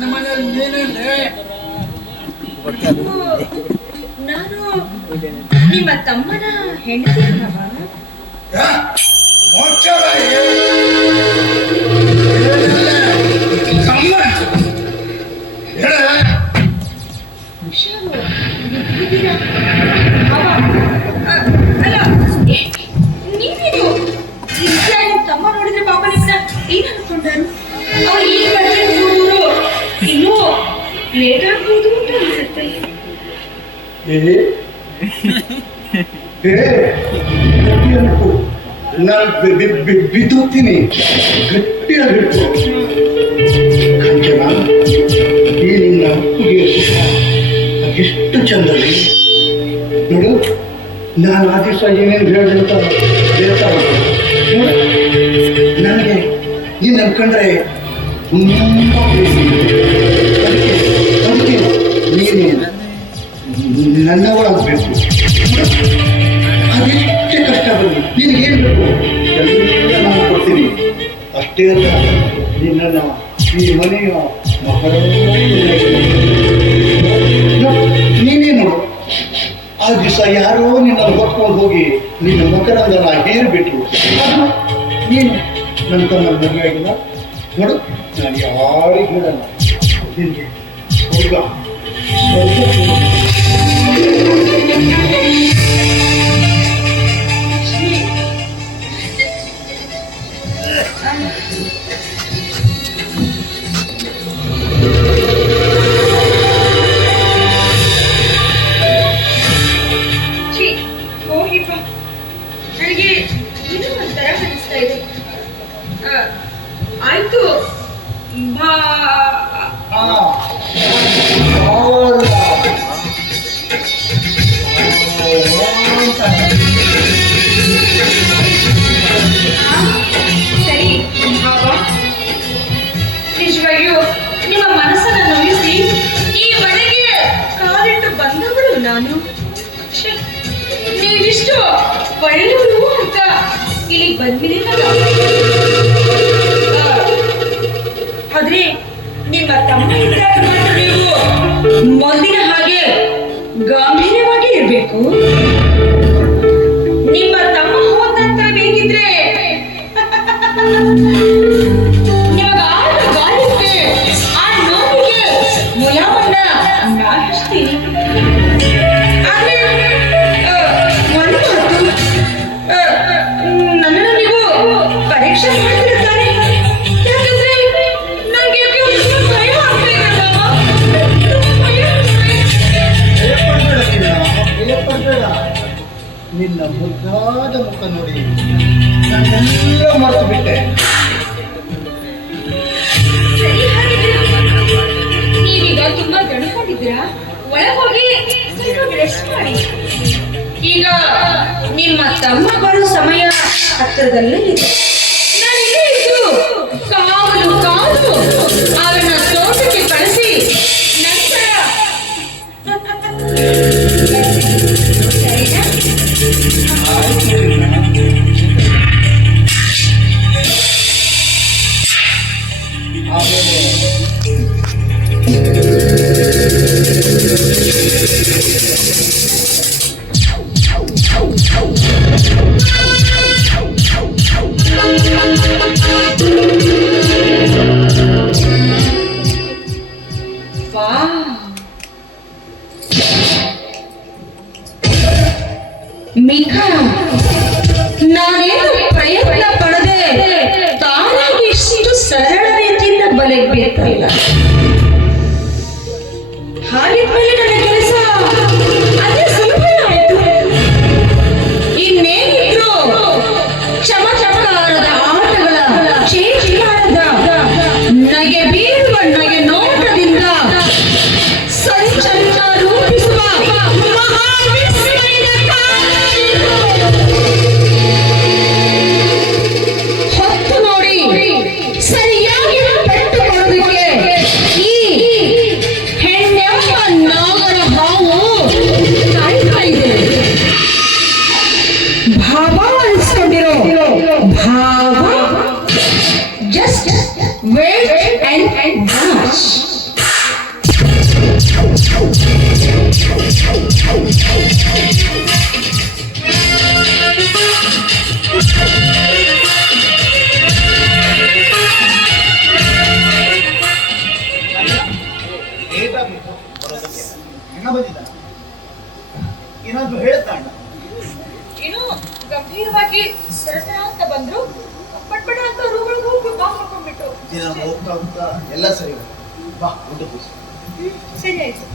ನನ್ನ ಮನೇಲಿ ನೀನೇನ್ರಿ ನಾನು ನಿಮ್ಮ ತಮ್ಮನ ಹೆಂಡತಿ ಅಲ್ಲವಾ? ಲೇಟ್ ಆಗ್ಬೋದು ಅಂತ ಅನ್ಸುತ್ತೆ ಏ? ಏ, ಗಟ್ಟಿ ಅನ್ಕೋ. ನಾನು ಬಿ- ಬಿ- ಬಿ- ಬಿದ್ದೋಗ್ತೀನಿ ಗಟ್ಟಿಯಾಗಿಟ್ಟು ಕಂಚನ ಈ ನಿನ್ನ ಅಪ್ಪುಗೆ ಸುಖ ಅದೆಷ್ಟು ಚಂದಲಿ ನೋಡು ನಾನು ಆ ದಿವಸ ಏನೇನು ಹೇಳ್ದಂತ ಹೇಳ್ತಾ ನೋಡು ನನಗೆ ನೀನು ಅನ್ಕೊಂಡ್ರೆ ತುಂಬ ಪ್ರೀತಿ ಅಷ್ಟೇ ಅಲ್ಲ. ನಿನ್ನನ್ನು ಈ ಮನೆಯ ನೀನೇನು ಆ ದಿವಸ ಯಾರೋ ನಿನ್ನನ್ನು ಹೊತ್ಕೊಂಡು ಹೋಗಿ ನಿನ್ನ ಮಕರಂದನ ಹೇರ್ಬಿಟ್ರು. ಅದು ನೀನು ನನ್ನ ತಮ್ಮ ಮದುವೆ ಆಗಿಲ್ಲ. ನೋಡು, ನಾನು ಯಾರಿಗೂ ಹೇಳಲ್ಲ. ನಿನಗೆ ಹುಡುಗ ಆಯ್ತು. ಹೌದಾ? ಸರಿ, ಭಾವ. ನಿಜವಾಗಿಯೂ ನಿಮ್ಮ ಮನಸ್ಸನ್ನು ನೋಯಿಸಿ, ಈ ಮನೆಗೆ ಕಾಲಿಟ್ಟು ಬಂದವಳು ನಾನು. ನೀವಿಷ್ಟು ಒಳ್ಳೆಯವರು ಅಂತ ಇಲ್ಲಿಗೆ ಬಂದ್ಮೇಲೆ ಆದ್ರೆ ನಿಮ್ಮ ತಮ್ಮ ನೀವು ಮೊದಲಿನ ಹಾಗೆ ಗಾಂಭೀರ್ಯವಾಗಿ ಇರಬೇಕು. ನಿಮ್ಮ ತಮ್ಮ ಹೋದ ನಂತರ ಬೇಕಿದ್ರೆ. ನಿನ್ನ ಮುದ್ದಾದ ಮುಖ ನೋಡಿ. ನಾನೆಲ್ಲ ಮರೆತು ಬಿಟ್ಟೆ. ತುಂಬಾ ಈಗ ನಿಮ್ಮ ತಮ್ಮ ಬರೋ ಸಮಯ ಹತ್ತಿರದಲ್ಲೇ ಇದೆ. italiana Wait and ಬಂದಿದ್ದ ಏನಾದ್ರು ಹೇಳ್ತಾ ಏನು ಗಂಭೀರವಾಗಿ ಸರಸರ ಅಂತ ಬಂದ್ರು ಪಟ್ಪಟ ಅಂತ ರೂಮ್ಗಳಿಗೆ ಹೋಗಿ ಬಾಕ್ ಮಾಡ್ಕೊಂಡ್ಬಿಟ್ರು ದಿನ ಹೋಗ್ತಾ ಹೋಗ್ತಾ ಎಲ್ಲ ಸರಿ. ಬಾ ಊಟ ಕೂಸು ಸರಿ ಆಯ್ತು.